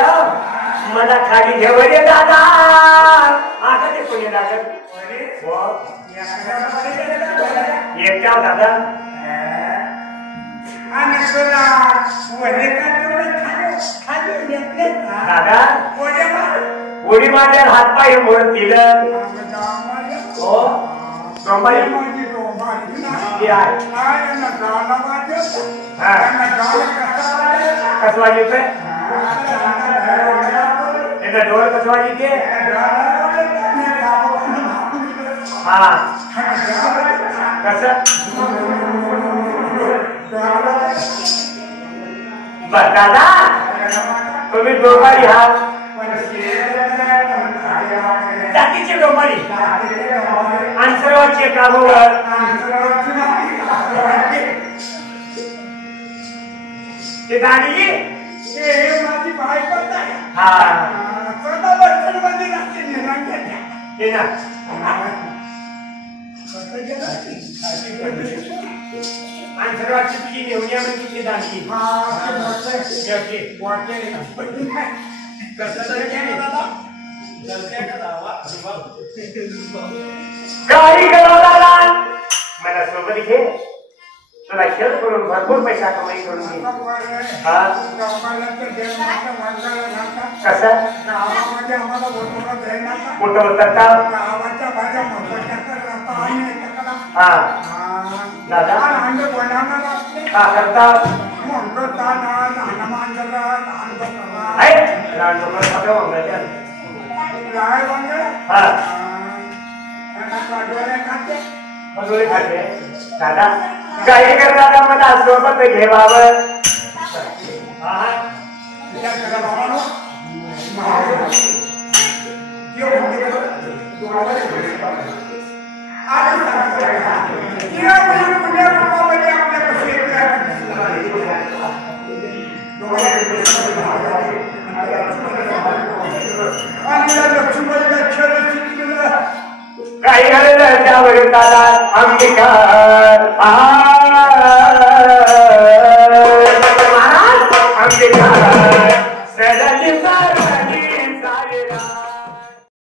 या मला खाली घेऊ दे दादा आता ते कोणी दादा एकटा दादा दादा उडी मारल्यावर हातपाय मोडतील हो डोंबारी कसं वाजवतोय त्याचा डोळ कसं वाजवते हा कसं बर दादा तुम्ही डोंबारी आहात जातीचे डोंबारी आणि सर्वांचे कामवर ते गाडी माझी बायको हा ते ना आणि सर्वांची फी घेऊन या म्हणजे किती दांडी गाडी गळवला मला सोबत घे तुला शेअर करून भरपूर पैसा कमाई करून घे कसं मोठं होतं का हा दादा हा करतात दादा काही कर दादा मला सोबत घेवावं काही झालेलं त्यावर दादा अंगीकार